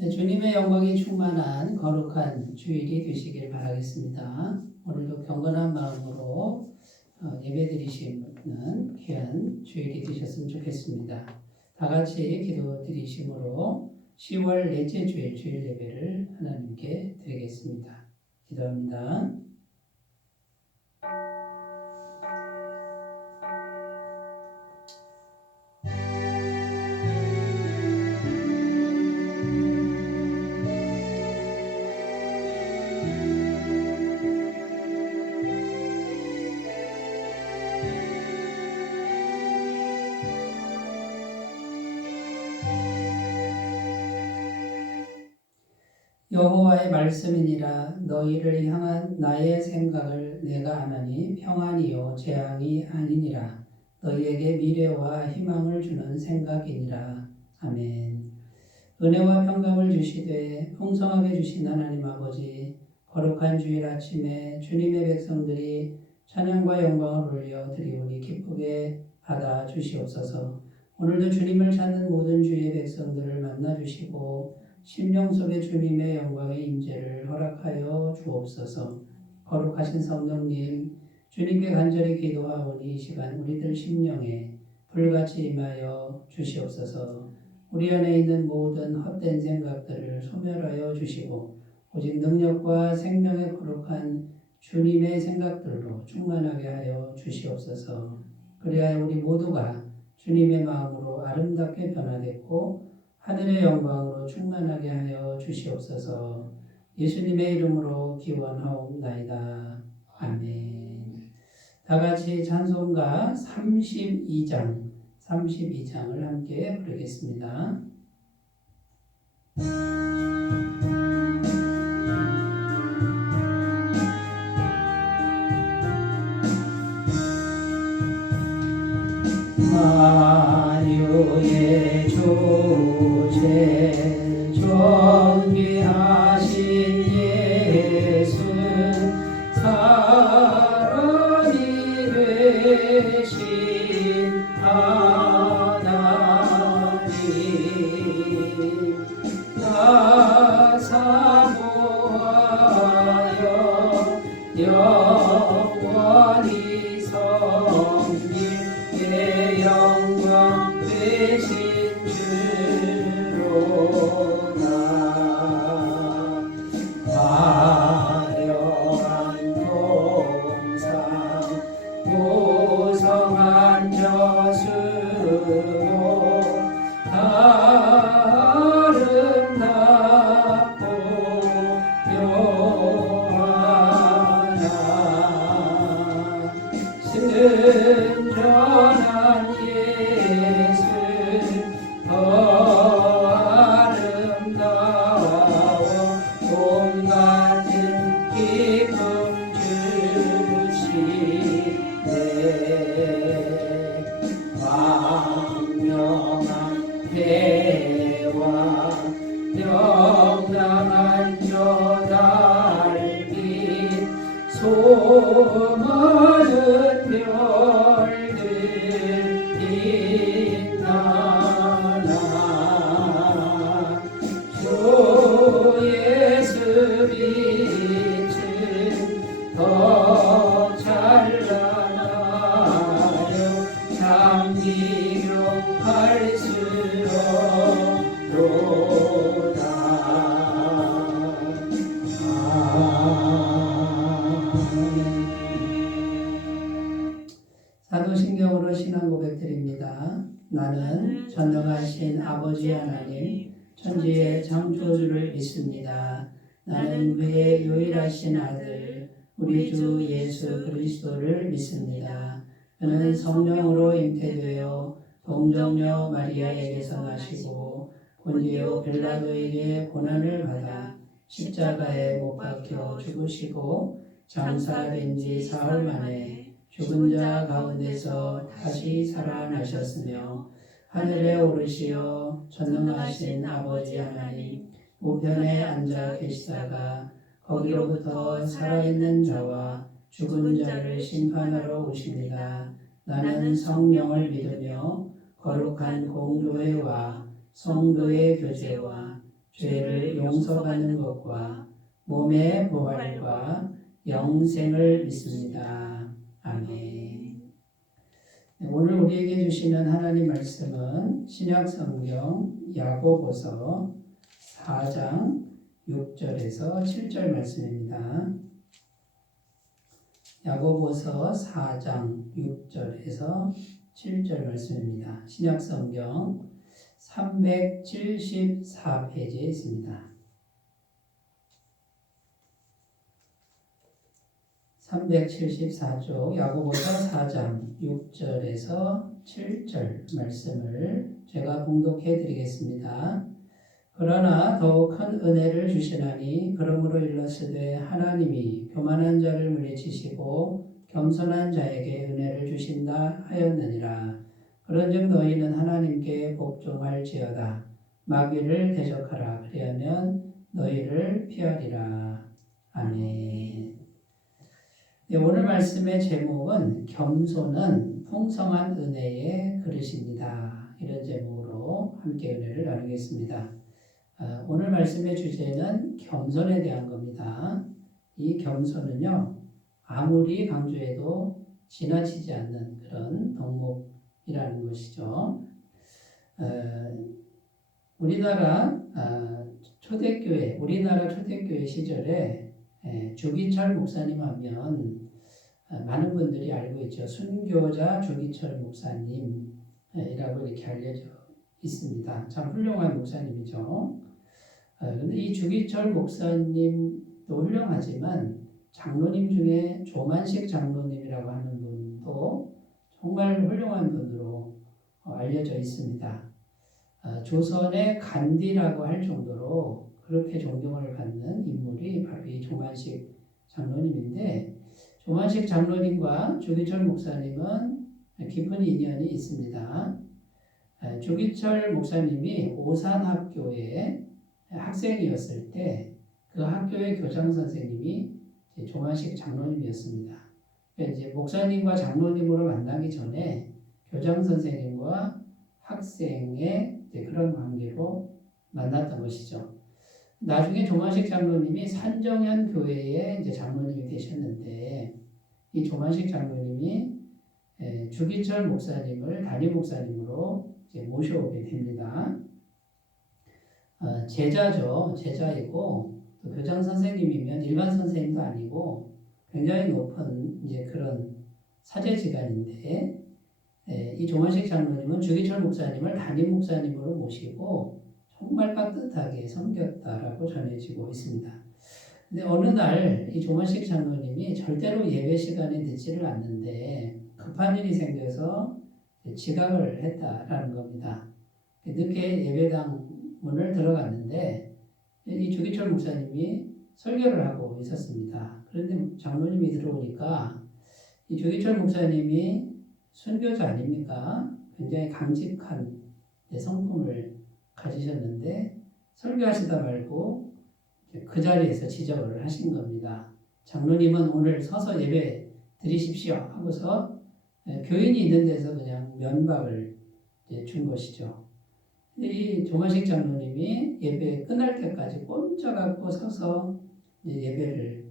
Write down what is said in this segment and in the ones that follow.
네, 주님의 영광이 충만한 거룩한 주일이 되시길 바라겠습니다. 오늘도 경건한 마음으로 예배드리시는 귀한 주일이 되셨으면 좋겠습니다. 다 같이 기도드리심으로 10월 넷째 주일 주일 예배를 하나님께 드리겠습니다. 기도합니다. 여호와의 말씀이니라. 너희를 향한 나의 생각을 내가 아나니 평안이요 재앙이 아니니라. 너희에게 미래와 희망을 주는 생각이니라. 아멘. 은혜와 평강을 주시되 풍성하게 주신 하나님 아버지, 거룩한 주일 아침에 주님의 백성들이 찬양과 영광을 올려 드리오니 기쁘게 받아 주시옵소서. 오늘도 주님을 찾는 모든 주의 백성들을 만나 주시고 심령 속에 주님의 영광의 임재를 허락하여 주옵소서. 거룩하신 성령님, 주님께 간절히 기도하오니 이 시간 우리들 심령에 불같이 임하여 주시옵소서. 우리 안에 있는 모든 헛된 생각들을 소멸하여 주시고 오직 능력과 생명의 거룩한 주님의 생각들로 충만하게 하여 주시옵소서. 그리하여 우리 모두가 주님의 마음으로 아름답게 변화되고 하늘의 영광으로 충만하게 하여 주시옵소서. 예수님의 이름으로 기원하옵나이다. 아멘. 다 같이 찬송가 32장을 함께 부르겠습니다. 만유의 주제 존귀하신 예수 사랑이 되신 하나님 나 사모하여 영원히 섬길 영광 되신 주로다. 화려한 동상 고성한 저수고 아름답고 묘하나 순전한 예수 더 아름다워 온 같은 기쁨 주시네. 광명한 배와 명랑한 저 달빛 소많은 별들 빛나나 주 예수 빛은 더 찬란하여 장기묘할수록로다. 사도신경으로 신앙 고백드립니다. 나는 전능하신 아버지 하나님 천지의 창조주를 믿습니다. 나는 그의 유일하신 아들 우리 주 예수 그리스도를 믿습니다. 그는 성령으로 잉태되어 동정녀 마리아에게서 나시고 본디오 빌라도에게 고난을 받아 십자가에 못 박혀 죽으시고 장사된 지 사흘 만에 죽은 자 가운데서 다시 살아나셨으며 하늘에 오르시어 전능하신 아버지 하나님 우편에 앉아 계시다가 거기로부터 살아있는 자와 죽은 자를 심판하러 오십니다. 나는 성령을 믿으며 거룩한 공교회와 성도의 교제와 죄를 용서받는 것과 몸의 부활과 영생을 믿습니다. 아멘. 오늘 우리에게 주시는 하나님 말씀은 신약성경 야고보서 4장 6절에서 7절 말씀입니다. 야고보서 4장 6절에서 7절 말씀입니다. 신약성경 374페이지에 있습니다. 374쪽 야고보서 4장 6절에서 7절 말씀을 제가 봉독해 드리겠습니다. 그러나 더욱 큰 은혜를 주시나니 그러므로 일렀으되 하나님이 교만한 자를 물리치시고 겸손한 자에게 은혜를 주신다 하였느니라. 그런즉 너희는 하나님께 복종할지어다. 마귀를 대적하라. 그리하면 너희를 피하리라. 아멘. 네, 오늘 말씀의 제목은 겸손은 풍성한 은혜의 그릇입니다. 이런 제목으로 함께 은혜를 나누겠습니다. 오늘 말씀의 주제는 겸손에 대한 겁니다. 이 겸손은요, 아무리 강조해도 지나치지 않는 그런 덕목이라는 것이죠. 우리나라 초대교회 시절에 주기철 목사님 하면 많은 분들이 알고 있죠. 순교자 주기철 목사님이라고 이렇게 알려져 있습니다. 참 훌륭한 목사님이죠. 그런데 이 주기철 목사님도 훌륭하지만 장로님 중에 조만식 장로님이라고 하는 분도 정말 훌륭한 분으로 알려져 있습니다. 조선의 간디라고 할 정도로 그렇게 존경을 받는 인물이 바로 이 조만식 장로님인데, 조만식 장로님과 주기철 목사님은 깊은 인연이 있습니다. 주기철 목사님이 오산학교의 학생이었을 때 그 학교의 교장 선생님이 조만식 장로님이었습니다. 이제 목사님과 장로님으로 만나기 전에 교장 선생님과 학생의 그런 관계로 만났던 것이죠. 나중에 조만식 장로님이 산정현 교회의 이제 장로님이 되셨는데, 이 조만식 장로님이 주기철 목사님을 담임 목사님으로 이제 모셔오게 됩니다. 제자이고 또 교장 선생님이면 일반 선생님도 아니고 굉장히 높은 이제 그런 사제지간인데, 이 조만식 장로님은 주기철 목사님을 담임 목사님으로 모시고 정말 깍듯하게 섬겼다라고 전해지고 있습니다. 근데 어느 날 이 조만식 장로님이 절대로 예배 시간에 늦지를 않는데 급한 일이 생겨서 지각을 했다라는 겁니다. 늦게 예배당 문을 들어갔는데 이 주기철 목사님이 설교를 하고 있었습니다. 그런데 장로님이 들어오니까 이 주기철 목사님이 순교자 아닙니까? 굉장히 강직한 성품을 가지셨는데 설교하시다 말고 그 자리에서 지적을 하신 겁니다. 장로님은 오늘 서서 예배 드리십시오 하고서 교인이 있는 데서 그냥 면박을 준 것이죠. 이 조만식 장로님이 예배 끝날 때까지 꼼짝않고 서서 예배를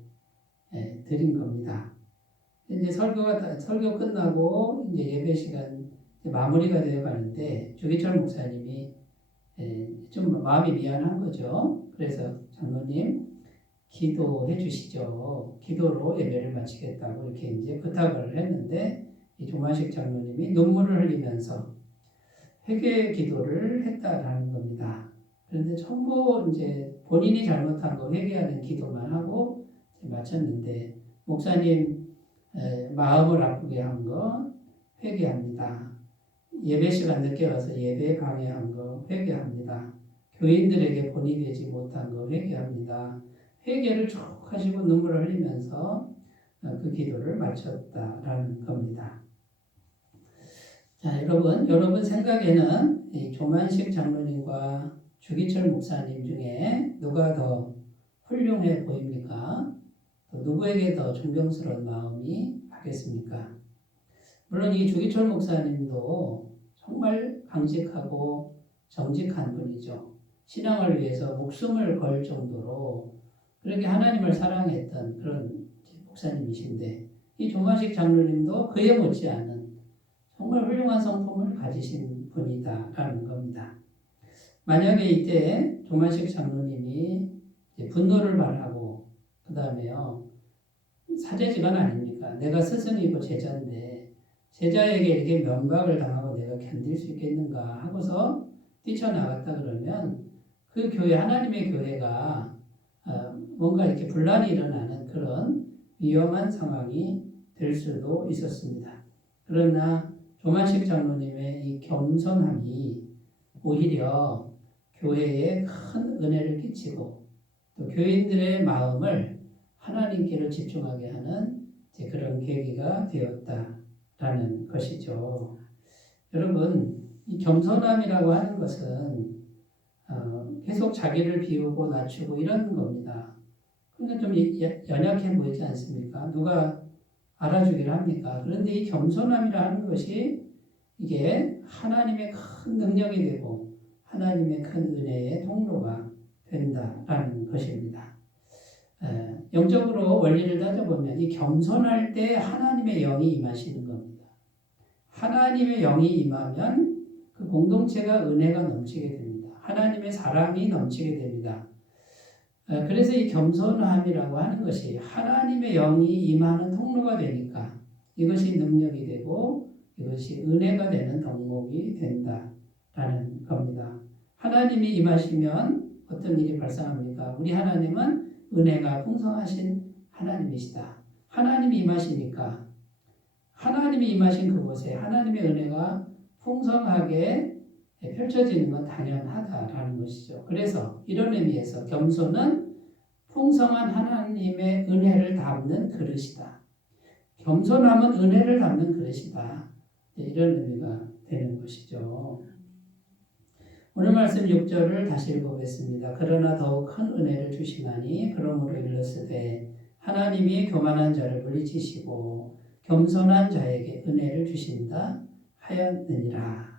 드린 겁니다. 이제 설교 끝나고 이제 예배 시간 마무리가 되어 가는데 주기철 목사님이 좀 마음이 미안한 거죠. 그래서 장로님 기도해 주시죠. 기도로 예배를 마치겠다고 이렇게 이제 부탁을 했는데 이 조만식 장로님이 눈물을 흘리면서 회개 기도를 했다라는 겁니다. 그런데 전부 이제 본인이 잘못한 거 회개하는 기도만 하고 마쳤는데, 목사님 마음을 아프게 한 거 회개합니다. 예배 시간 늦게 와서 예배 방해한 거 회개합니다. 교인들에게 본이 되지 못한 거 회개합니다. 회개를 쭉 하시고 눈물을 흘리면서 그 기도를 마쳤다라는 겁니다. 자, 여러분 생각에는 이 조만식 장로님과 주기철 목사님 중에 누가 더 훌륭해 보입니까? 또 누구에게 더 존경스러운 마음이 가겠습니까? 물론 이 주기철 목사님도 정말 강직하고 정직한 분이죠. 신앙을 위해서 목숨을 걸 정도로 그렇게 하나님을 사랑했던 그런 목사님이신데 이 조만식 장로님도 그에 못지않은 정말 훌륭한 성품을 가지신 분이다라는 겁니다. 만약에 이때 조만식 장로님이 분노를 말하고 그 다음에요 사제지간 아닙니까? 내가 스승이고 제자인데 제자에게 이렇게 면박을 당하고 내가 견딜 수 있겠는가 하고서 뛰쳐나갔다 그러면 그 교회 하나님의 교회가 뭔가 이렇게 분란이 일어나는 그런 위험한 상황이 될 수도 있었습니다. 그러나 조만식 장로님의 이 겸손함이 오히려 교회에 큰 은혜를 끼치고 또 교인들의 마음을 하나님께로 집중하게 하는 그런 계기가 되었다라는 것이죠. 여러분, 이 겸손함이라고 하는 것은 계속 자기를 비우고 낮추고 이런 겁니다. 그러니까 좀 연약해 보이지 않습니까? 누가 알아주기를 합니까? 그런데 이 겸손함이라 는 것이 이게 하나님의 큰 능력이 되고 하나님의 큰 은혜의 통로가 된다라는 것입니다. 영적으로 원리를 따져보면 이 겸손할 때 하나님의 영이 임하시는 겁니다. 하나님의 영이 임하면 그 공동체가 은혜가 넘치게 됩니다. 하나님의 사랑이 넘치게 됩니다. 그래서 이 겸손함이라고 하는 것이 하나님의 영이 임하는 통로가 되니까 이것이 능력이 되고 이것이 은혜가 되는 덕목이 된다라는 겁니다. 하나님이 임하시면 어떤 일이 발생합니까? 우리 하나님은 은혜가 풍성하신 하나님이시다. 하나님이 임하시니까 하나님이 임하신 그곳에 하나님의 은혜가 풍성하게 펼쳐지는 건 당연하다라는 것이죠. 그래서 이런 의미에서 겸손은 풍성한 하나님의 은혜를 담는 그릇이다. 겸손함은 은혜를 담는 그릇이다. 이런 의미가 되는 것이죠. 오늘 말씀 6절을 다시 읽어보겠습니다. 그러나 더욱 큰 은혜를 주시나니 그러므로 일렀으되 하나님이 교만한 자를 물리치시고 겸손한 자에게 은혜를 주신다 하였느니라.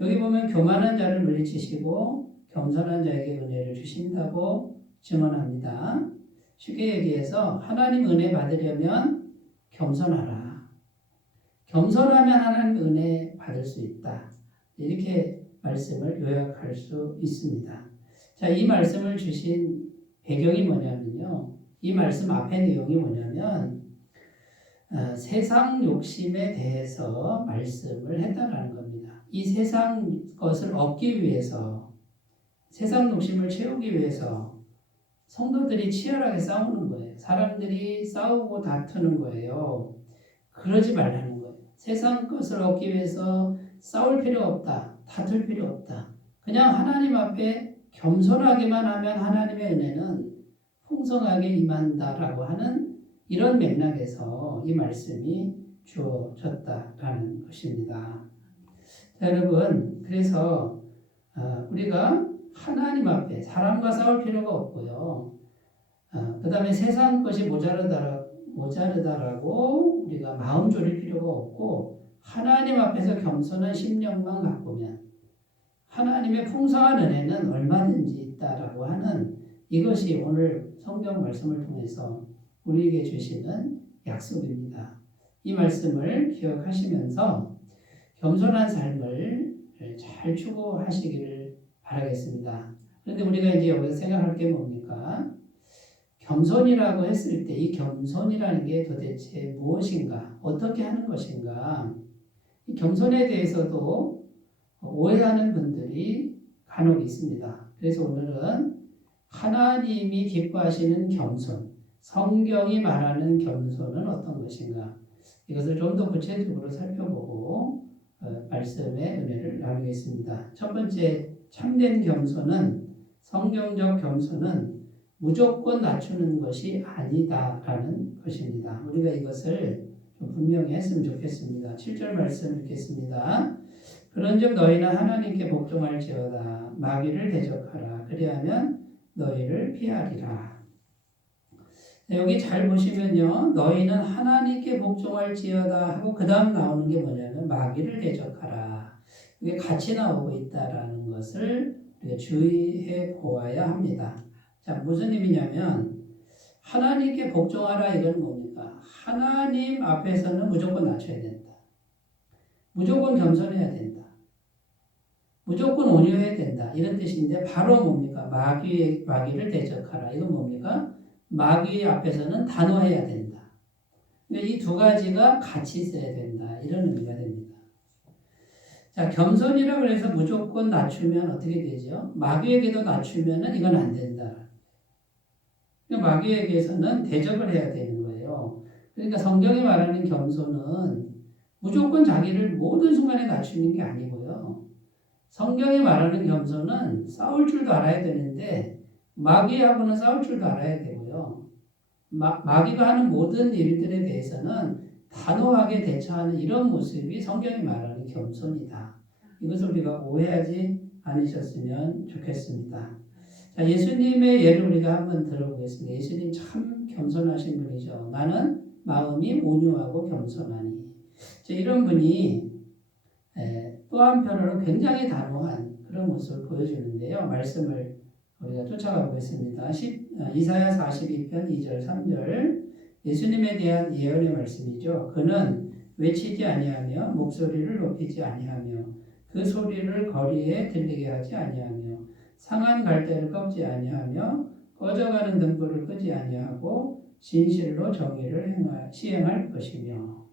여기 보면 교만한 자를 물리치시고 겸손한 자에게 은혜를 주신다고 증언합니다. 쉽게 얘기해서 하나님 은혜 받으려면 겸손하라. 겸손하면 하나님 은혜 받을 수 있다. 이렇게 말씀을 요약할 수 있습니다. 자, 이 말씀을 주신 배경이 뭐냐면요. 이 말씀 앞의 내용이 뭐냐면 세상 욕심에 대해서 말씀을 했다라는 겁니다. 이 세상 것을 얻기 위해서 세상 욕심을 채우기 위해서 성도들이 치열하게 싸우는 거예요. 사람들이 싸우고 다투는 거예요. 그러지 말라는 거예요. 세상 것을 얻기 위해서 싸울 필요 없다. 다툴 필요 없다. 그냥 하나님 앞에 겸손하게만 하면 하나님의 은혜는 풍성하게 임한다라고 하는 이런 맥락에서 이 말씀이 주어졌다라는 것입니다. 자, 여러분, 그래서 우리가 하나님 앞에 사람과 싸울 필요가 없고요. 그 다음에 세상 것이 모자르다라고 우리가 마음 졸일 필요가 없고 하나님 앞에서 겸손한 심령만 가꾸면 하나님의 풍성한 은혜는 얼마든지 있다라고 하는 이것이 오늘 성경 말씀을 통해서 우리에게 주시는 약속입니다. 이 말씀을 기억하시면서 겸손한 삶을 잘 추구하시기를 바라겠습니다. 그런데 우리가 이제 여기서 생각할 게 뭡니까? 겸손이라고 했을 때 이 겸손이라는 게 도대체 무엇인가? 어떻게 하는 것인가? 이 겸손에 대해서도 오해하는 분들이 간혹 있습니다. 그래서 오늘은 하나님이 기뻐하시는 겸손, 성경이 말하는 겸손은 어떤 것인가? 이것을 좀 더 구체적으로 살펴보고 말씀의 은혜를 나누겠습니다. 첫 번째, 참된 겸손은 성경적 겸손은 무조건 낮추는 것이 아니다라는 것입니다. 우리가 이것을 좀 분명히 했으면 좋겠습니다. 7절 말씀 읽겠습니다. 그런즉 너희는 하나님께 복종할지어다 마귀를 대적하라 그리하면 너희를 피하리라. 여기 잘 보시면요. 너희는 하나님께 복종할지어다 하고 그 다음 나오는 게 뭐냐면 마귀를 대적하라. 이게 같이 나오고 있다라는 것을 우리가 주의해 보아야 합니다. 자, 무슨 의미냐면 하나님께 복종하라 이건 뭡니까? 하나님 앞에서는 무조건 낮춰야 된다. 무조건 겸손해야 된다. 무조건 온유해야 된다. 이런 뜻인데 바로 뭡니까? 마귀를 대적하라. 이건 뭡니까? 마귀 앞에서는 단호해야 된다. 이 두 가지가 같이 있어야 된다. 이런 의미가 됩니다. 자, 겸손이라고 해서 무조건 낮추면 어떻게 되죠? 마귀에게도 낮추면 이건 안 된다. 마귀에게서는 대적을 해야 되는 거예요. 그러니까 성경이 말하는 겸손은 무조건 자기를 모든 순간에 낮추는 게 아니고요. 성경이 말하는 겸손은 싸울 줄도 알아야 되는데 마귀하고는 싸울 줄도 알아야 되고요. 마귀가 하는 모든 일들에 대해서는 단호하게 대처하는 이런 모습이 성경이 말하는 겸손이다. 이것을 우리가 오해하지 않으셨으면 좋겠습니다. 자, 예수님의 예를 우리가 한번 들어보겠습니다. 예수님 참 겸손하신 분이죠. 나는 마음이 온유하고 겸손하니. 자, 이런 분이 또 한편으로 굉장히 단호한 그런 모습을 보여주는데요. 말씀을 우리가 쫓아가 보겠습니다. 이사야 42편 2절 3절 예수님에 대한 예언의 말씀이죠. 그는 외치지 아니하며 목소리를 높이지 아니하며 그 소리를 거리에 들리게 하지 아니하며 상한 갈대를 꺾지 아니하며 꺼져가는 등불을 끄지 아니하고 진실로 정의를 시행할 것이며.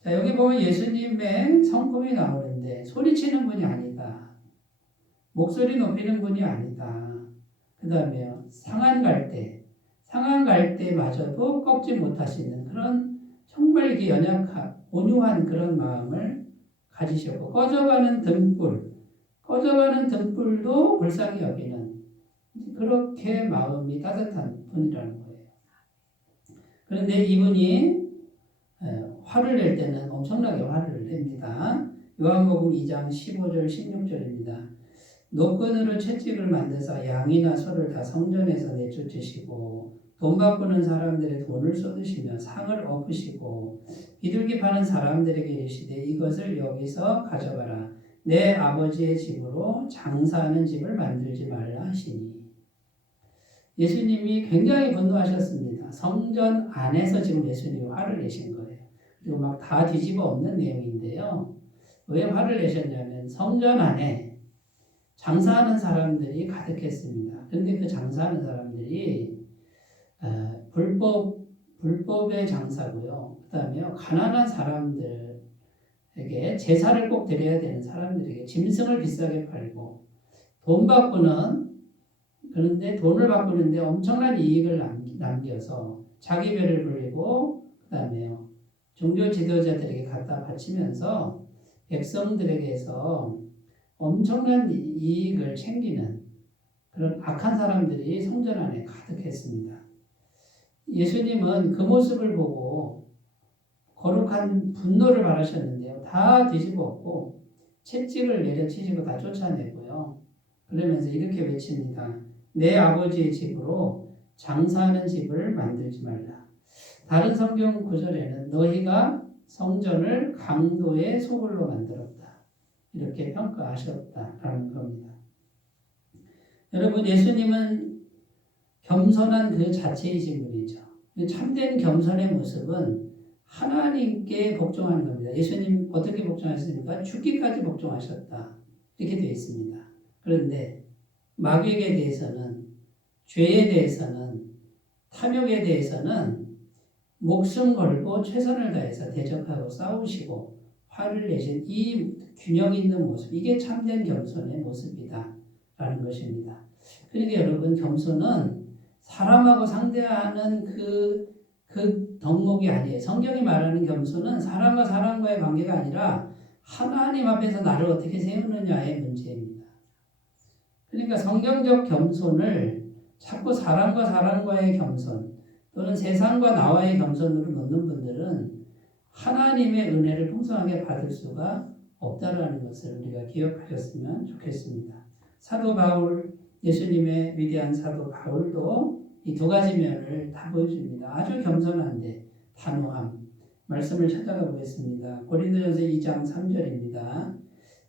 자, 여기 보면 예수님의 성품이 나오는데 소리치는 분이 아니다. 목소리 높이는 분이 아니다. 그 다음에 상한 갈대마저도 꺾지 못하시는 그런 정말 이게 연약한 온유한 그런 마음을 가지셨고 꺼져가는 등불도 불쌍히 여기는 그렇게 마음이 따뜻한 분이라는 거예요. 그런데 이분이 화를 낼 때는 엄청나게 화를 냅니다. 요한복음 2장 15절 16절입니다. 노끈으로 채찍을 만드사 양이나 소를 다 성전에서 내쫓으시고 돈 바꾸는 사람들의 돈을 쏟으시며 상을 엎으시고 비둘기 파는 사람들에게 이르시되 이것을 여기서 가져가라. 내 아버지의 집으로 장사하는 집을 만들지 말라 하시니. 예수님이 굉장히 분노하셨습니다. 성전 안에서 지금 예수님이 화를 내신 거예요. 그리고 막 다 뒤집어 엎는 내용인데요. 왜 화를 내셨냐면 성전 안에 장사하는 사람들이 가득했습니다. 그런데 그 장사하는 사람들이 불법의 장사고요. 그 다음에 가난한 사람들에게 제사를 꼭 드려야 되는 사람들에게 짐승을 비싸게 팔고 그런데 돈을 바꾸는데 엄청난 이익을 남겨서 자기 배를 불리고 그 다음에 종교 지도자들에게 갖다 바치면서 백성들에게서 엄청난 이익을 챙기는 그런 악한 사람들이 성전 안에 가득했습니다. 예수님은 그 모습을 보고 거룩한 분노를 발하셨는데요. 다 뒤집어엎고 채찍을 내려치시고 다 쫓아내고요. 그러면서 이렇게 외칩니다. 내 아버지의 집으로 장사하는 집을 만들지 말라. 다른 성경 구절에는 너희가 성전을 강도의 소굴로 만들었다. 이렇게 평가하셨다라는 겁니다. 여러분, 예수님은 겸손한 그 자체이신 분이죠. 참된 겸손의 모습은 하나님께 복종하는 겁니다. 예수님 어떻게 복종하셨습니까? 죽기까지 복종하셨다. 이렇게 되어 있습니다. 그런데 마귀에게 대해서는, 죄에 대해서는, 탐욕에 대해서는 목숨 걸고 최선을 다해서 대적하고 싸우시고 화를 내신 이 균형 있는 모습, 이게 참된 겸손의 모습이다 라는 것입니다. 그러니까 여러분, 겸손은 사람하고 상대하는 그 덕목이 아니에요. 성경이 말하는 겸손은 사람과 사람과의 관계가 아니라 하나님 앞에서 나를 어떻게 세우느냐의 문제입니다. 그러니까 성경적 겸손을 자꾸 사람과 사람과의 겸손 또는 세상과 나와의 겸손으로 놓는 분들은 하나님의 은혜를 풍성하게 받을 수가 없다라는 것을 우리가 기억하셨으면 좋겠습니다. 사도 바울, 예수님의 위대한 사도 바울도 이 두 가지 면을 다 보여줍니다. 아주 겸손한데 단호함. 말씀을 찾아가 보겠습니다. 고린도전서 2장 3절입니다.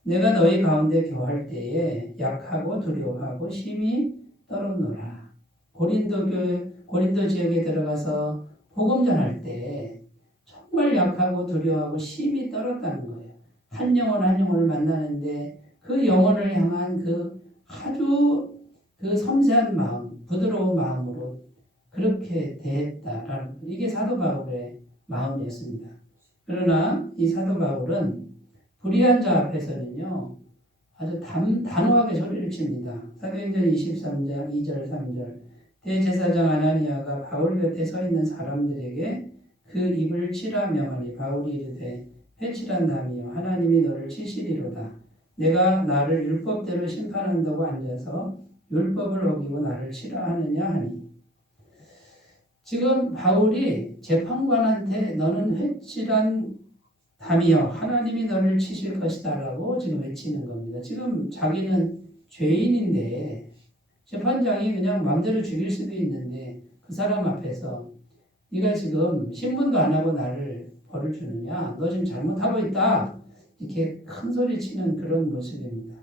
내가 너희 가운데 교할 때에 약하고 두려워하고 심히 떨었노라. 고린도 지역에 들어가서 복음 전할 때 정말 약하고 두려워하고 심히 떨었다는 거예요. 한 영혼을 만나는데 그 영혼을 향한 그 아주 그 섬세한 마음, 부드러운 마음으로 그렇게 대했다라는 이게 사도 바울의 마음이었습니다. 그러나 이 사도 바울은 불의한 자 앞에서는요 아주 단호하게 소리를 칩니다. 사도행전 23장 2절 3절 대제사장 아나니아가 바울 곁에 서 있는 사람들에게 그 입을 치라 명하니 바울이 이르되 회칠한 남이여 하나님이 너를 치시리로다. 내가 나를 율법대로 심판한다고 앉아서 율법을 어기고 나를 치라 하느냐 하니. 지금 바울이 재판관한테 너는 회칠한 담이여 하나님이 너를 치실 것이다 라고 지금 외치는 겁니다. 지금 자기는 죄인인데 재판장이 그냥 마음대로 죽일 수도 있는데 그 사람 앞에서 네가 지금 신문도 안 하고 나를 벌을 주느냐? 너 지금 잘못하고 있다. 이렇게 큰 소리 치는 그런 모습입니다.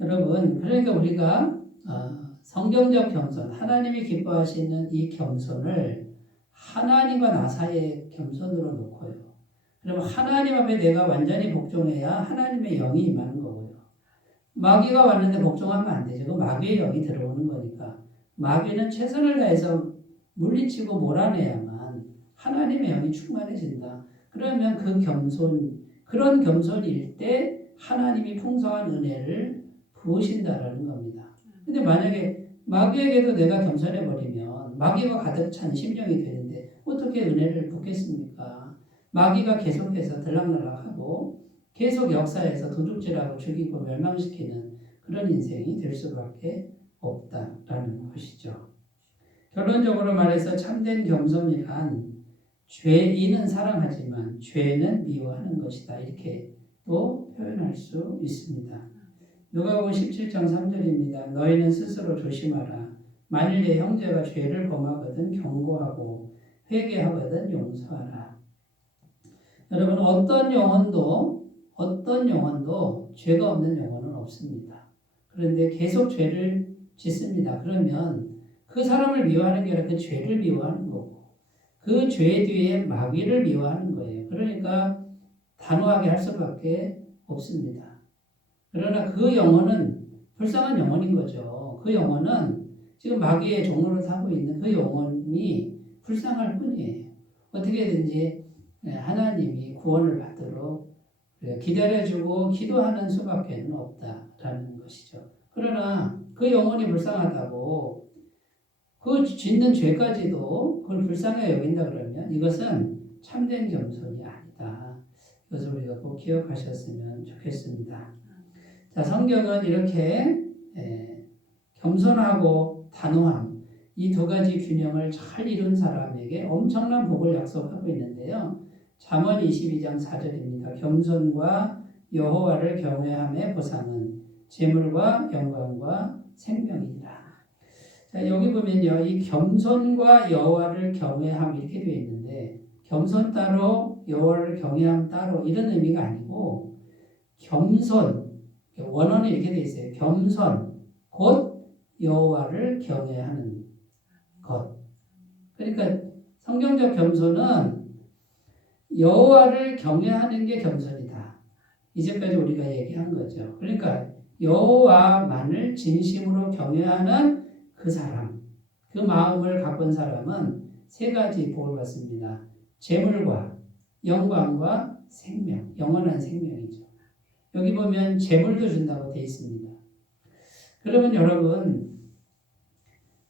여러분 그러니까 우리가 성경적 겸손 하나님이 기뻐하시는 이 겸손을 하나님과 나 사이의 겸손으로 놓고요. 그럼 하나님 앞에 내가 완전히 복종해야 하나님의 영이 임하는 거고요. 마귀가 왔는데 복종하면 안 되죠. 그 마귀의 영이 들어오는 거니까. 마귀는 최선을 다해서 물리치고 몰아내야만 하나님의 영이 충만해진다. 그러면 그런 겸손일 때 하나님이 풍성한 은혜를 부으신다라는 겁니다. 근데 만약에 마귀에게도 내가 겸손해버리면 마귀가 가득 찬 심령이 되는데 어떻게 은혜를 붓겠습니까? 마귀가 계속해서 들락날락하고 계속 역사에서 도둑질하고 죽이고 멸망시키는 그런 인생이 될 수밖에 없다라는 것이죠. 결론적으로 말해서 참된 겸손이란 죄인은 사랑하지만 죄는 미워하는 것이다. 이렇게 또 표현할 수 있습니다. 누가복음 17장 3절입니다. 너희는 스스로 조심하라. 만일 내 형제가 죄를 범하거든 경고하고 회개하거든 용서하라. 여러분 어떤 영혼도 죄가 없는 영혼은 없습니다. 그런데 계속 죄를 짓습니다. 그러면 그 사람을 미워하는 게 아니라 그 죄를 미워하는 거고 그 죄 뒤에 마귀를 미워하는 거예요. 그러니까 단호하게 할 수밖에 없습니다. 그러나 그 영혼은 불쌍한 영혼인 거죠. 그 영혼은 지금 마귀의 종로를 타고 있는 그 영혼이 불쌍할 뿐이에요. 어떻게든지 하나님이 구원을 받도록 기다려주고 기도하는 수밖에 없다라는 것이죠. 그러나 그 영혼이 불쌍하다고 그 짓는 죄까지도 그걸 불쌍하게 여긴다 그러면 이것은 참된 겸손이 아니다. 이것을 우리가 꼭 기억하셨으면 좋겠습니다. 자, 성경은 이렇게 겸손하고 단호함 이 두 가지 균형을 잘 이룬 사람에게 엄청난 복을 약속하고 있는데요. 잠언 22장 4절입니다. 겸손과 여호와를 경외함의 보상은 재물과 영광과 생명이니라. 자, 여기 보면요. 이 겸손과 여호와를 경외함 이렇게 되어 있는데 겸손 따로 여호와를 경외함 따로 이런 의미가 아니고 겸손 원어는 이렇게 되어 있어요. 겸손 곧 여호와를 경외하는 것. 그러니까 성경적 겸손은 여호와를 경외하는 게 겸손이다. 이제까지 우리가 얘기한 거죠. 그러니까 여호와만을 진심으로 경외하는 그 사람, 그 마음을 갖고 온 사람은 세 가지 복을 받습니다. 재물과 영광과 생명, 영원한 생명이죠. 여기 보면 재물도 준다고 되어 있습니다. 그러면 여러분,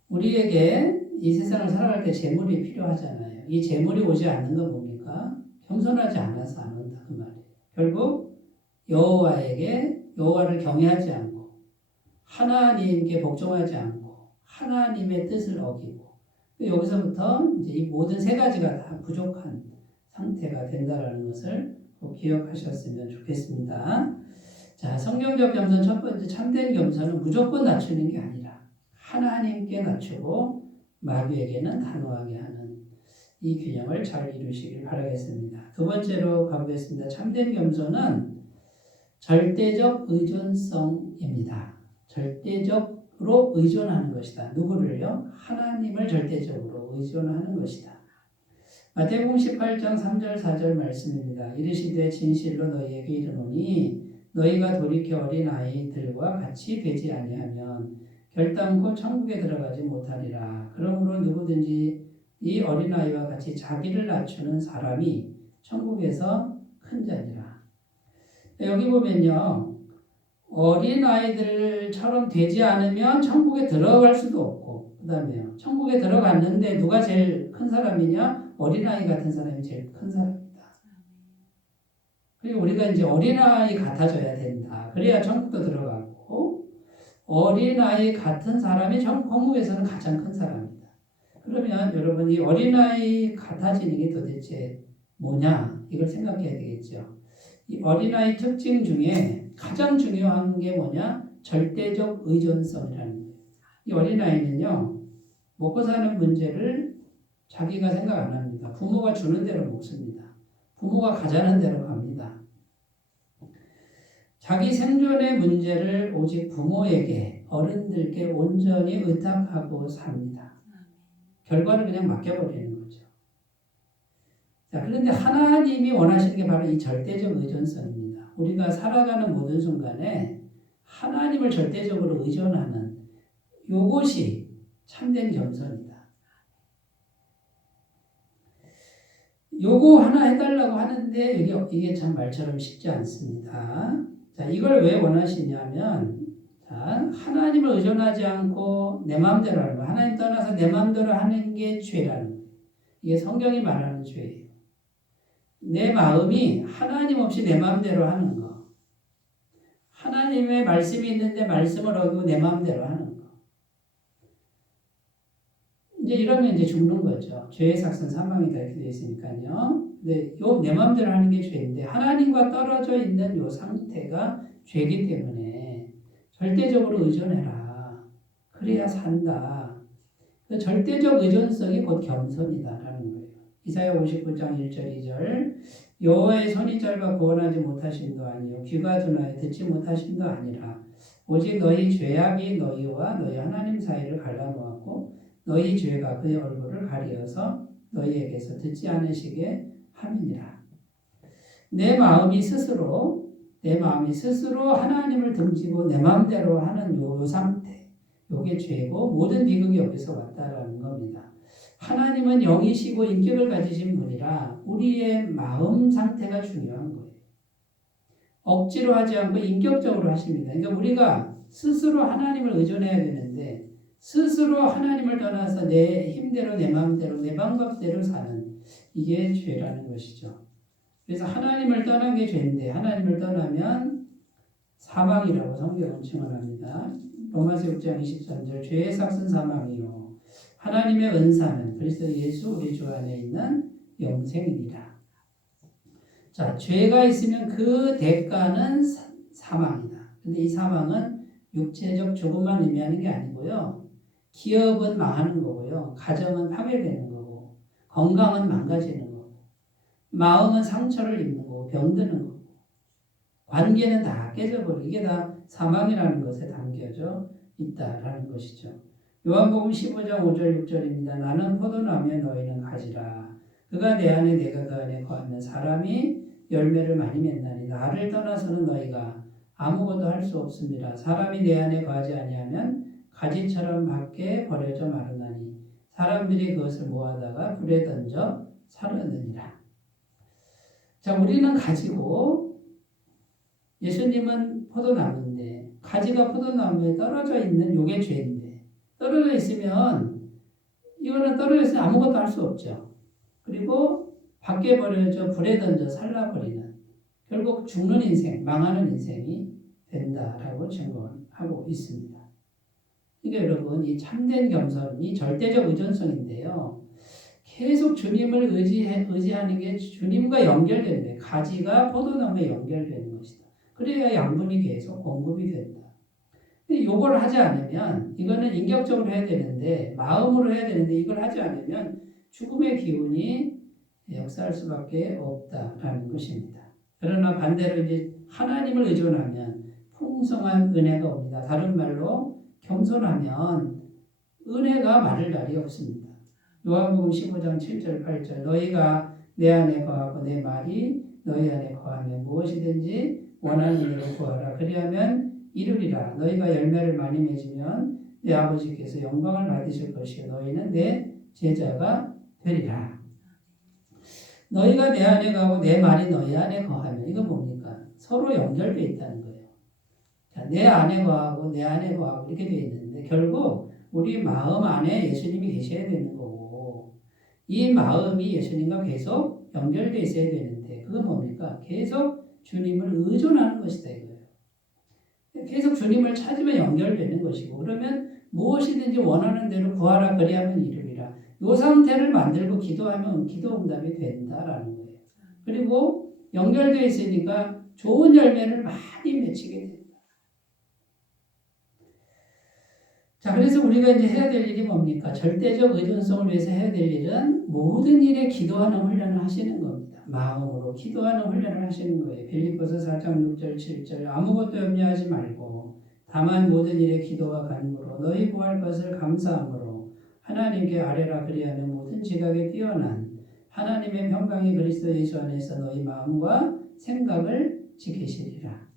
우리에게 이 세상을 살아갈 때 재물이 필요하잖아요. 이 재물이 오지 않는 건 뭡니까? 겸손하지 않아서 안 온다 그 말이에요. 결국 여호와를 경외하지 않고 하나님께 복종하지 않고 하나님의 뜻을 어기고 여기서부터 이제 이 모든 세 가지가 다 부족한 상태가 된다라는 것을 꼭 기억하셨으면 좋겠습니다. 자, 성경적 겸손 첫 번째 참된 겸손은 무조건 낮추는 게 아니라 하나님께 낮추고 마귀에게는 단호하게 하는 이 균형을 잘 이루시길 바라겠습니다. 두 번째로 가보겠습니다. 참된 겸손은 절대적 의존성입니다. 절대적으로 의존하는 것이다. 누구를요? 하나님을 절대적으로 의존하는 것이다. 마태복음 18장 3절 4절 말씀입니다. 이르시되 진실로 너희에게 이르노니 너희가 돌이켜 어린아이들과 같이 되지 아니하면 결단코 천국에 들어가지 못하리라. 그러므로 누구든지 이 어린아이와 같이 자기를 낮추는 사람이 천국에서 큰 자니라. 여기 보면요. 어린아이들처럼 되지 않으면 천국에 들어갈 수도 없고, 그 다음에요. 천국에 들어갔는데 누가 제일 큰 사람이냐? 어린아이 같은 사람이 제일 큰 사람입니다. 그리고 우리가 이제 어린아이 같아져야 된다. 그래야 천국도 들어가고, 어린아이 같은 사람이 천국에서는 가장 큰 사람입니다. 그러면 여러분, 이 어린아이 같아지는 게 도대체 뭐냐? 이걸 생각해야 되겠죠. 이 어린아이 특징 중에 가장 중요한 게 뭐냐? 절대적 의존성이라는 거예요. 이 어린아이는요, 먹고 사는 문제를 자기가 생각 안 합니다. 부모가 주는 대로 먹습니다. 부모가 가자는 대로 갑니다. 자기 생존의 문제를 오직 부모에게, 어른들께 온전히 의탁하고 삽니다. 결과를 그냥 맡겨버리는 거죠. 자, 그런데 하나님이 원하시는 게 바로 이 절대적 의존성입니다. 우리가 살아가는 모든 순간에 하나님을 절대적으로 의존하는 이것이 참된 겸손이다. 요거 하나 해달라고 하는데 이게 참 말처럼 쉽지 않습니다. 자, 이걸 왜 원하시냐면, 자, 하나님을 의존하지 않고 내 마음대로 하는 거, 하나님 떠나서 내 마음대로 하는 게 죄라는 거예요. 이게 성경이 말하는 죄예요. 내 마음이 하나님 없이 내 마음대로 하는 거. 하나님의 말씀이 있는데 말씀을 어기고 내 마음대로 하는 거. 이제 이러면 이제 죽는 거죠. 죄의 삭은 사망이다 이렇게 되어 있으니까요. 근데 요 내 마음대로 하는 게 죄인데 하나님과 떨어져 있는 요 상태가 죄이기 때문에 절대적으로 의존해라. 그래야 산다. 그 절대적 의존성이 곧 겸손이다라는 거예요. 이사야 59장 1절 2절 여호와의 손이 짧아 구원하지 못하심도 아니요 귀가 둔하여 듣지 못하심도 아니라 오직 너희 죄악이 너희와 너희 하나님 사이를 갈라놓았고 너희 죄가 그의 얼굴을 가리어서 너희에게서 듣지 않으시게 함이니라. 내 마음이 스스로 하나님을 등지고 내 마음대로 하는 요 상태, 요게 죄고 모든 비극이 여기서 왔다라는 겁니다. 하나님은 영이시고 인격을 가지신 분이라 우리의 마음 상태가 중요한 거예요. 억지로 하지 않고 인격적으로 하십니다. 그러니까 우리가 스스로 하나님을 의존해야 되는데 스스로 하나님을 떠나서 내 힘대로 내 마음대로 내 방법대로 사는 이게 죄라는 것이죠. 그래서 하나님을 떠난 게 죄인데 하나님을 떠나면 사망이라고 성경은 증언합니다. 로마서 6장 23절 죄의 삭은 사망이요 하나님의 은사는 그리스도 예수 우리 주 안에 있는 영생이니라. 자, 죄가 있으면 그 대가는 사망이다. 근데 이 사망은 육체적 죽음만 의미하는 게 아니고요. 기업은 망하는 거고요. 가정은 파괴되는 거고 건강은 망가지는 거고 마음은 상처를 입는 거고 병드는 거고 관계는 다 깨져버리고 이게 다 사망이라는 것에 담겨져 있다라는 것이죠. 요한복음 15장 5절 6절입니다. 나는 포도나무에 너희는 가지라. 그가 내 안에 내가 그 안에 거하면 사람이 열매를 많이 맺나니 나를 떠나서는 너희가 아무것도 할 수 없습니다. 사람이 내 안에 거하지 아니하면 가지처럼 밖에 버려져 마르나니 사람들이 그것을 모아다가 불에 던져 사르느니라. 자, 우리는 가지고 예수님은 포도나무인데 가지가 포도나무에 떨어져 있는 요게 죄인데 떨어져 있으면 이거는 떨어져 있으면 아무것도 할 수 없죠. 그리고 밖에 버려져 불에 던져 살라버리는 결국 죽는 인생, 망하는 인생이 된다라고 증거하고 있습니다. 이게 여러분 이 참된 겸손이 절대적 의존성인데요. 계속 주님을 의지하는 게 주님과 연결되는 거예요. 가지가 포도나무에 연결되는 것이다. 그래야 양분이 계속 공급이 된다. 근데 이걸 하지 않으면 이거는 인격적으로 해야 되는데 마음으로 해야 되는데 이걸 하지 않으면 죽음의 기운이 역사할 수밖에 없다라는 것입니다. 그러나 반대로 이제 하나님을 의존하면 풍성한 은혜가 옵니다. 다른 말로 겸손하면 은혜가 마를 날이 없습니다. 요한복음 15장 7절 8절 너희가 내 안에 거하고 내 말이 너희 안에 거하면 무엇이든지 원하는 대로 구하라. 그리하면 이루리라. 너희가 열매를 많이 맺으면 내 아버지께서 영광을 받으실 것이요 너희는 내 제자가 되리라. 너희가 내 안에 거하고 내 말이 너희 안에 거하면 이건 뭡니까? 서로 연결되어 있다는 거예요. 자, 내 안에 거하고 내 안에 거하고 이렇게 되어 있는데 결국 우리 마음 안에 예수님이 계셔야 되는 거고 이 마음이 예수님과 계속 연결되어 있어야 되는데 그건 뭡니까? 계속 주님을 의존하는 것이다 이거예요. 계속 주님을 찾으면 연결되는 것이고 그러면 무엇이든지 원하는 대로 구하라 그리하면 이루리라. 이 상태를 만들고 기도하면 기도 응답이 된다라는 거예요. 그리고 연결되어 있으니까 좋은 열매를 많이 맺히게 됩니다. 자, 그래서 우리가 이제 해야 될 일이 뭡니까? 절대적 의존성을 위해서 해야 될 일은 모든 일에 기도하는 훈련을 하시는 겁니다. 마음으로 기도하는 훈련을 하시는 거예요. 빌립보서 4장 6절 7절 아무것도 염려하지 말고 다만 모든 일에 기도와 간구로 너희 구할 것을 감사함으로 하나님께 아뢰라 그리하면 모든 지각에 뛰어난 하나님의 평강이 그리스도 예수 안에서 너희 마음과 생각을 지키시리라.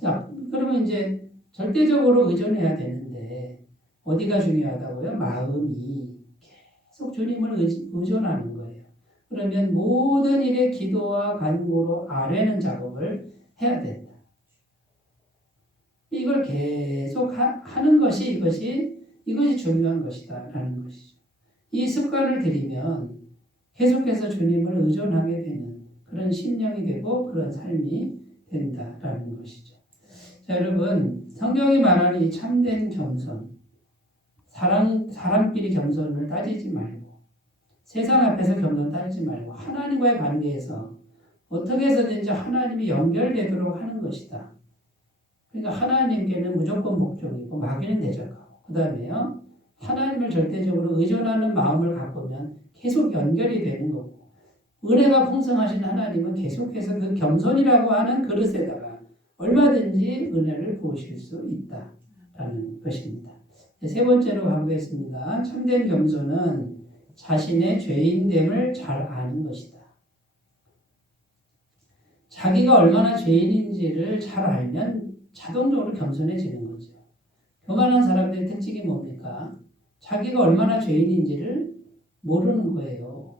자, 그러면 이제 절대적으로 의존해야 되는데 어디가 중요하다고요? 마음이 계속 주님을 의존하는 거예요. 그러면 모든 일에 기도와 간구로 아뢰는 작업을 해야 된다. 이걸 계속 하는 것이 이것이 중요한 것이다라는 것이죠. 이 습관을 들이면 계속해서 주님을 의존하게 되는 그런 심령이 되고 그런 삶이 된다라는 것이죠. 자, 여러분 성경이 말하는 이 참된 겸손 사람끼리 겸손을 따지지 말고 세상 앞에서 겸손 따지지 말고 하나님과의 관계에서 어떻게 해서든지 하나님이 연결되도록 하는 것이다. 그러니까 하나님께는 무조건 목적이고 마귀는 대적하고 그 다음에요. 하나님을 절대적으로 의존하는 마음을 갖고면 계속 연결이 되는 거고 은혜가 풍성하신 하나님은 계속해서 그 겸손이라고 하는 그릇에다가 얼마든지 은혜를 부으실 수 있다라는 것입니다. 세 번째로 가보겠습니다. 참된 겸손은 자신의 죄인됨을 잘 아는 것이다. 자기가 얼마나 죄인인지를 잘 알면 자동적으로 겸손해지는 거죠. 교만한 사람들의 특징이 뭡니까? 자기가 얼마나 죄인인지를 모르는 거예요.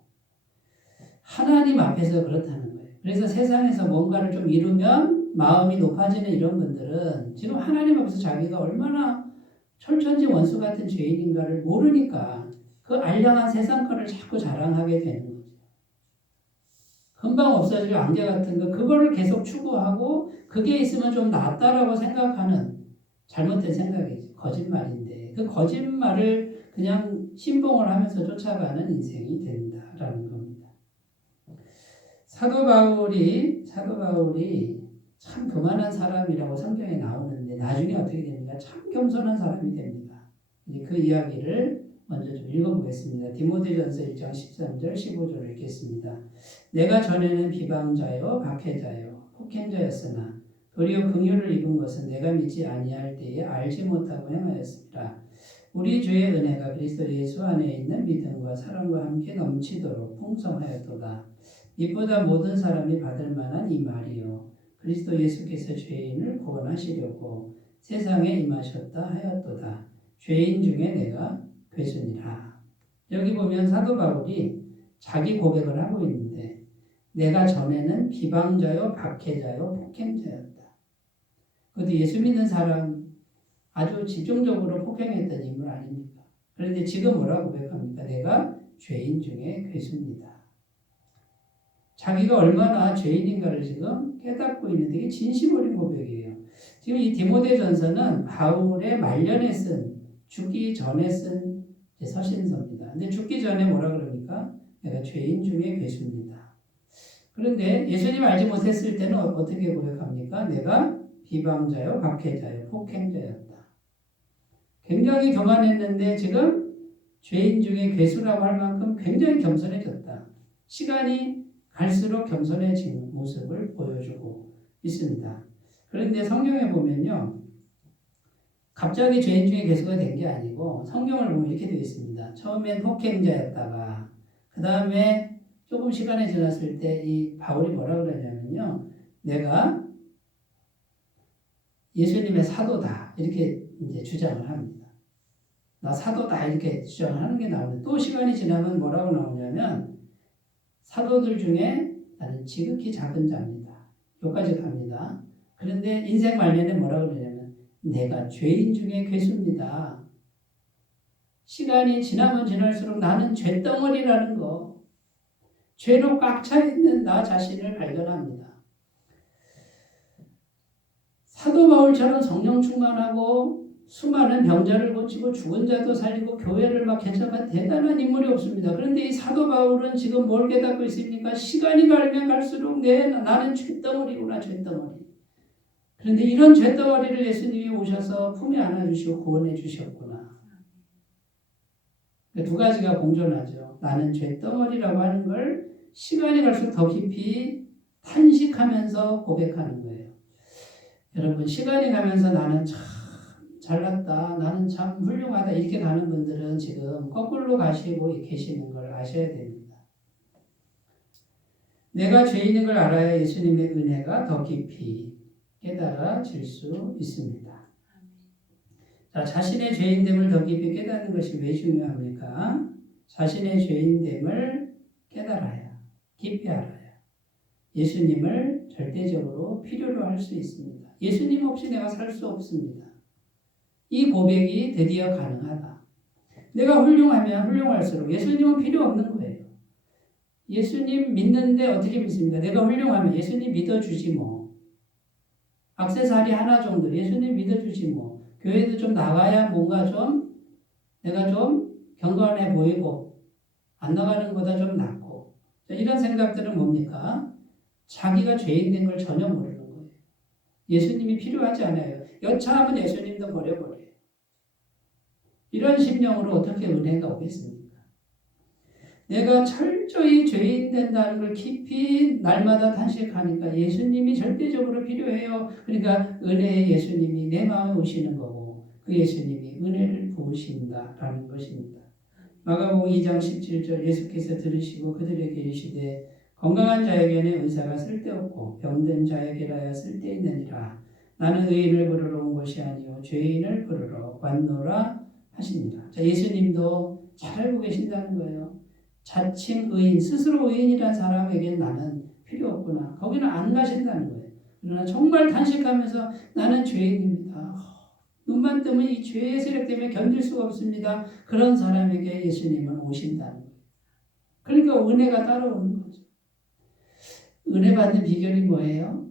하나님 앞에서 그렇다는 거예요. 그래서 세상에서 뭔가를 좀 이루면 마음이 높아지는 이런 분들은 지금 하나님 앞에서 자기가 얼마나 철천지 원수 같은 죄인인가를 모르니까 그 알량한 세상 거를 자꾸 자랑하게 되는 거죠. 금방 없어질 안개 같은 거 그거를 계속 추구하고 그게 있으면 좀 낫다라고 생각하는 잘못된 생각이죠. 거짓말인데 그 거짓말을 그냥 신봉을 하면서 쫓아가는 인생이 된다라는 겁니다. 사도 바울이 참 교만한 사람이라고 성경에 나오는데 나중에 어떻게 됩니까? 참 겸손한 사람이 됩니다. 이제 그 이야기를 먼저 좀 읽어보겠습니다. 디모데전서 1장 13절 15절을 읽겠습니다. 내가 전에는 비방자요 박해자요 폭행자였으나 도리어 긍휼을 입은 것은 내가 믿지 아니할 때에 알지 못하고 행하였습니다. 우리 주의 은혜가 그리스도 예수 안에 있는 믿음과 사랑과 함께 넘치도록 풍성하였도다. 이보다 모든 사람이 받을 만한 이 말이요 그리스도 예수께서 죄인을 구원하시려고 세상에 임하셨다 하였도다. 죄인 중에 내가 괴순이라. 여기 보면 사도 바울이 자기 고백을 하고 있는데 내가 전에는 비방자요 박해자요 폭행자였다. 그것도 예수 믿는 사람 아주 집중적으로 폭행했던 인물 아닙니까? 그런데 지금 뭐라고 고백합니까? 내가 죄인 중에 괴수입니다. 자기가 얼마나 죄인인가를 지금 깨닫고 있는데 이게 진심 어린 고백이에요. 지금 이 디모데전서는 바울의 말년에 죽기 전에 쓴 서신서입니다. 근데 죽기 전에 뭐라 그럽니까? 내가 죄인 중에 괴수입니다. 그런데 예수님 알지 못했을 때는 어떻게 고백합니까? 내가 비방자요, 박해자요, 폭행자였다. 굉장히 교만했는데 지금 죄인 중에 괴수라고 할 만큼 굉장히 겸손해졌다. 시간이 갈수록 겸손해진 모습을 보여주고 있습니다. 그런데 성경에 보면요. 갑자기 죄인 중에 개수가 된 게 아니고 성경을 보면 이렇게 되어 있습니다. 처음엔 폭행자였다가 그 다음에 조금 시간이 지났을 때 이 바울이 뭐라고 그러냐면요. 내가 예수님의 사도다 이렇게 이제 주장을 합니다. 나 사도다 이렇게 주장을 하는 게 나오는데 또 시간이 지나면 뭐라고 나오냐면 사도들 중에 나는 지극히 작은 자입니다. 여기까지 갑니다. 그런데 인생 말년에 뭐라고 그러냐면 내가 죄인 중에 괴수입니다. 시간이 지나면 지날수록 나는 죄덩어리라는 거, 죄로 꽉 차 있는 나 자신을 발견합니다. 사도 바울처럼 성령 충만하고 수많은 병자를 고치고 죽은 자도 살리고 교회를 막 개척한 대단한 인물이 없습니다. 그런데 이 사도 바울은 지금 뭘 깨닫고 있습니까? 시간이 가면 갈수록 나는 죄덩어리구나, 죄덩어리. 그런데 이런 죄덩어리를 예수님이 오셔서 품에 안아주시고 구원해 주셨구나. 두 가지가 공존하죠. 나는 죄덩어리라고 하는 걸 시간이 갈수록 더 깊이 탄식하면서 고백하는 거예요. 여러분 시간이 가면서 나는 참 잘났다. 나는 참 훌륭하다. 이렇게 가는 분들은 지금 거꾸로 가시고 계시는 걸 아셔야 됩니다. 내가 죄인인 걸 알아야 예수님의 은혜가 더 깊이 깨달아질 수 있습니다. 자, 자신의 죄인됨을 더 깊이 깨닫는 것이 왜 중요합니까? 자신의 죄인됨을 깨달아야, 깊이 알아야 예수님을 절대적으로 필요로 할 수 있습니다. 예수님 없이 내가 살 수 없습니다. 이 고백이 드디어 가능하다. 내가 훌륭하면 훌륭할수록 예수님은 필요 없는 거예요. 예수님 믿는데 어떻게 믿습니까? 내가 훌륭하면 예수님 믿어주지 뭐. 액세서리 하나 정도 예수님 믿어주지 뭐. 교회도 좀 나가야 뭔가 좀 내가 좀 경건해 보이고 안 나가는 것보다 좀 낫고 이런 생각들은 뭡니까? 자기가 죄인 된 걸 전혀 모르는 거예요. 예수님이 필요하지 않아요. 여차하면 예수님도 버려버려요. 이런 심령으로 어떻게 은혜가 오겠습니까? 내가 철저히 죄인 된다는 걸 깊이 날마다 탄식하니까 예수님이 절대적으로 필요해요. 그러니까 은혜의 예수님이 내 마음에 오시는 거고 그 예수님이 은혜를 부으신다라는 것입니다. 마가복음 2장 17절 예수께서 들으시고 그들에게 이르시되 건강한 자에게는 의사가 쓸데없고 병든 자에게라야 쓸데있느니라. 나는 의인을 부르러 온 것이 아니요 죄인을 부르러 왔노라 하십니다. 자, 예수님도 잘 알고 계신다는 거예요. 자칭 의인, 스스로 의인이란 사람에게 나는 필요 없구나. 거기는 안 가신다는 거예요. 그러나 정말 탄식하면서 나는 죄인입니다. 눈만 뜨면 이 죄의 세력 때문에 견딜 수가 없습니다. 그런 사람에게 예수님은 오신다는 거예요. 그러니까 은혜가 따라오는 거죠. 은혜 받는 비결이 뭐예요?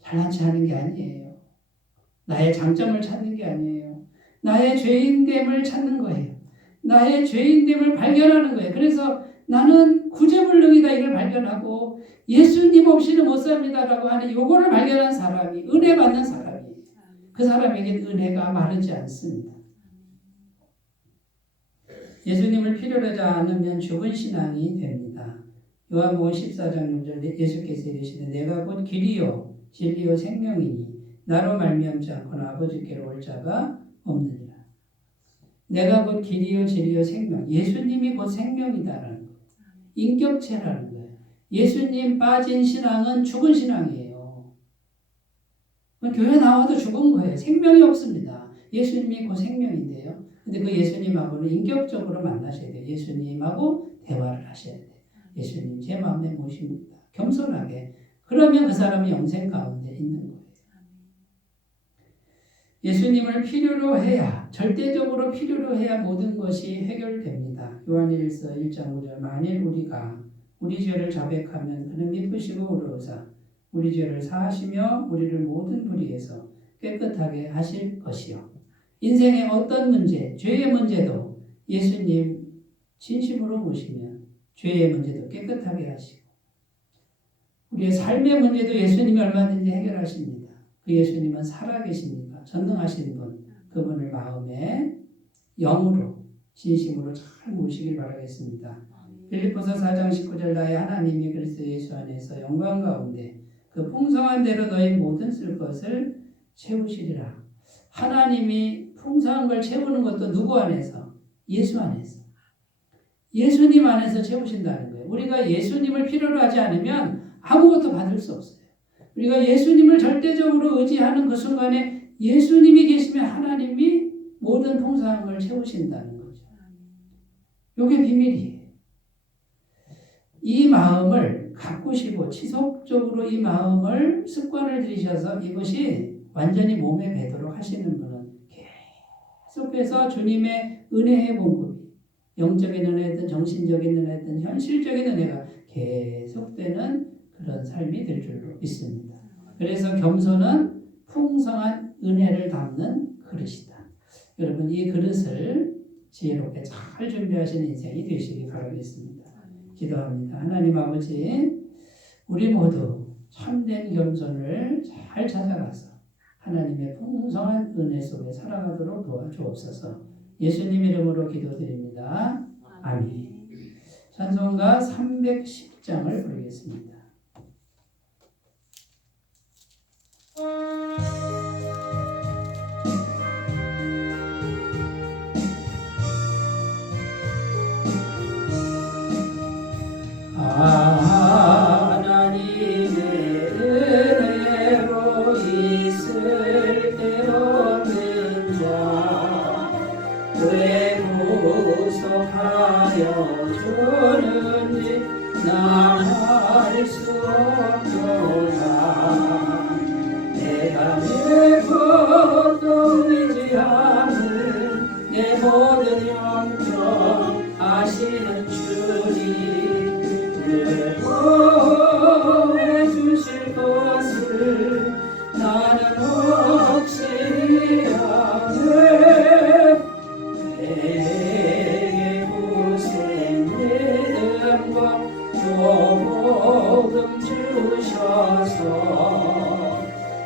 잘난 체 하는 게 아니에요. 나의 장점을 찾는 게 아니에요. 나의 죄인됨을 찾는 거예요. 나의 죄인됨을 발견하는 거예요. 그래서 나는 구제불능이다 이걸 발견하고 예수님 없이는 못 삽니다라고 하는 요거를 발견한 사람이 은혜 받는 사람이 그 사람에게 은혜가 마르지 않습니다. 예수님을 필요로 하지 않으면 죽은 신앙이 됩니다. 요한복음 14장 6절 예수께서 이르시되 내가 곧 길이요 진리요 생명이니 나로 말미암지 않고는 아버지께로 올 자가 없느니라. 내가 곧 길이요 진리요 생명. 예수님이 곧 생명이다라는 거예요. 인격체라는 거예요. 예수님 빠진 신앙은 죽은 신앙이에요. 교회 나와도 죽은 거예요. 생명이 없습니다. 예수님이 곧 생명인데요. 근데 그 예수님하고는 인격적으로 만나셔야 돼요. 예수님하고 대화를 하셔야 돼요. 예수님 제 마음에 모십니다. 겸손하게. 그러면 그 사람이 영생 가운데 있는 거예요. 예수님을 필요로 해야, 절대적으로 필요로 해야 모든 것이 해결됩니다. 요한일서 1장 5절 만일 우리가 우리 죄를 자백하면 그는 미쁘시고 의로우사 우리 죄를 사하시며 우리를 모든 불의에서 깨끗하게 하실 것이요. 인생의 어떤 문제, 죄의 문제도 예수님 진심으로 모시면 죄의 문제도 깨끗하게 하시고 우리의 삶의 문제도 예수님이 얼마든지 해결하십니다. 그 예수님은 살아계십니다. 전능하신 분, 그분을 마음에 영으로 진심으로 잘 모시길 바라겠습니다. 빌립보서 4장 19절 나의 하나님이 그리스도 예수 안에서 영광 가운데 그 그 풍성한 대로 너희 모든 쓸 것을 채우시리라. 하나님이 풍성한 걸 채우는 것도 누구 안에서? 예수 안에서. 예수님 안에서 채우신다는 거예요. 우리가 예수님을 필요로 하지 않으면 아무것도 받을 수 없어요. 우리가 예수님을 절대적으로 의지하는 그 순간에 예수님이 계시면 하나님이 모든 풍성한 걸 채우신다는 거죠. 이게 비밀이에요. 이 마음을 가꾸시고 지속적으로 이 마음을 습관을 들이셔서 이것이 완전히 몸에 배도록 하시는 분은 계속해서 주님의 은혜의 공급이 영적인 은혜든 정신적인 은혜든 현실적인 은혜가 계속되는 그런 삶이 될 줄로 믿습니다. 그래서 겸손은 풍성한 은혜를 담는 그릇이다. 여러분 이 그릇을 지혜롭게 잘 준비하시는 인생이 되시기 바라겠습니다. 기도합니다. 하나님 아버지, 우리 모두 참된 겸손을 잘 찾아가서 하나님의 풍성한 은혜 속에 살아가도록 도와주옵소서. 예수님 이름으로 기도드립니다. 아멘. 찬송가 310장을 부르겠습니다. 하나님의 은혜로 있을 때 없는 자 왜 구속하여 주는지 난 알 수 없도다. 내가 내 것도 의지하는 내 모든 영적 아시는 주님 보호해 주실 것을 나는 혹시 아네. 내게 구생 믿음과 또 복음 주셔서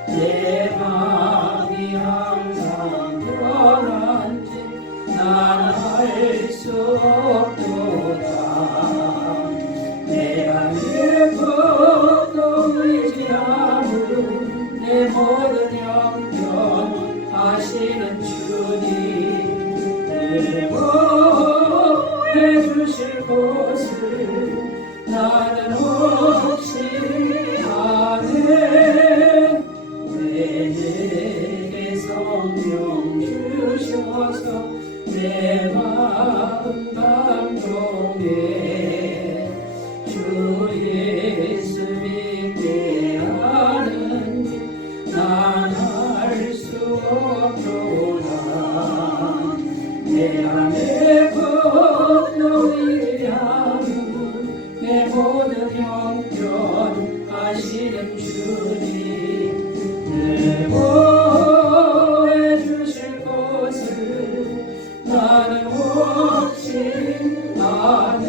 내 마음이 항상 변한지 난 알 수 없도다. 내가 내 것도 의지하는 내 모든 영경 아시는 주님 보호해 주실 것을 나는 혹시 아네. 왜 내게 성령 주셔서 내 마음 감동해 주 예수 믿게 하는지 난 알 수 없도다. 내가 내 것도 의지하는 내 모든 영전 아시는 주님 보호해 주실 것을 나는 혹시 아네.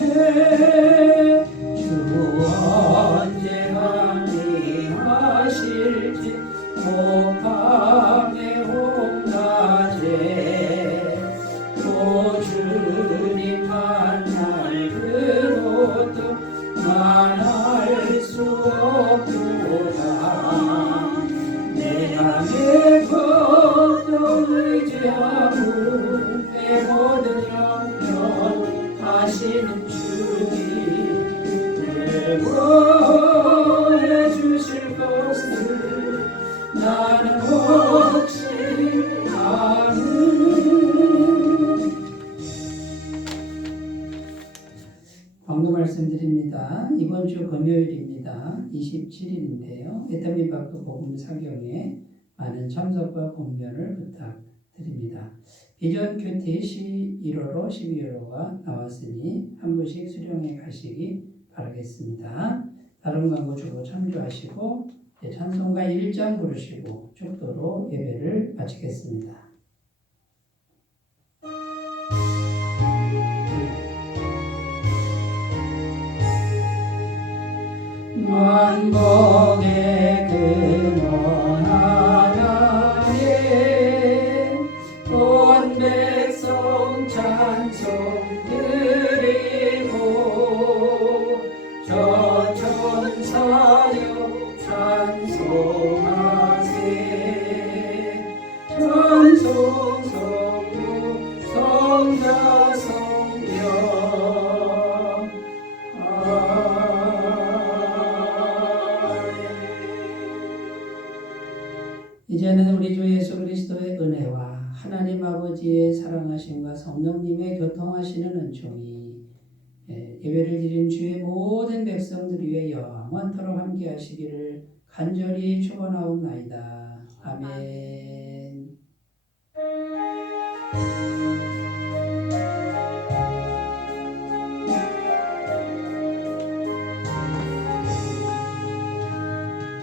주 언제 합리하실지 목밤의 홍낮에 또 주님 만날 그것도 난 알 수 없도다. 내가 내 것도 의지하고 내 모든 영전 아시는 주님 보호해 주실 것을 나는 혹시 아는. 광고 말씀드립니다. 이번 주 금요일입니다. 27일인데요. 에타민 바크 복음 사경에 많은 참석과 공연을 부탁드립니다. 비전 큐티 11호로 12호로가 나왔으니 한 분씩 수령해 가시기 바라겠습니다. 다른 광고 주로 참조하시고 찬송가 1장 부르시고 축도로 예배를 마치겠습니다. 만복의 근원 하나님 온 백성 찬송 드리고 저 천사여 찬송 이제는 우리 주 예수 그리스도의 은혜와 하나님 아버지의 사랑하심과 성령님의 교통하시는 은총이 예배를 드린 주의 모든 백성들 위해 영원토록 함께 하시기를 간절히 축원하옵나이다. 아멘.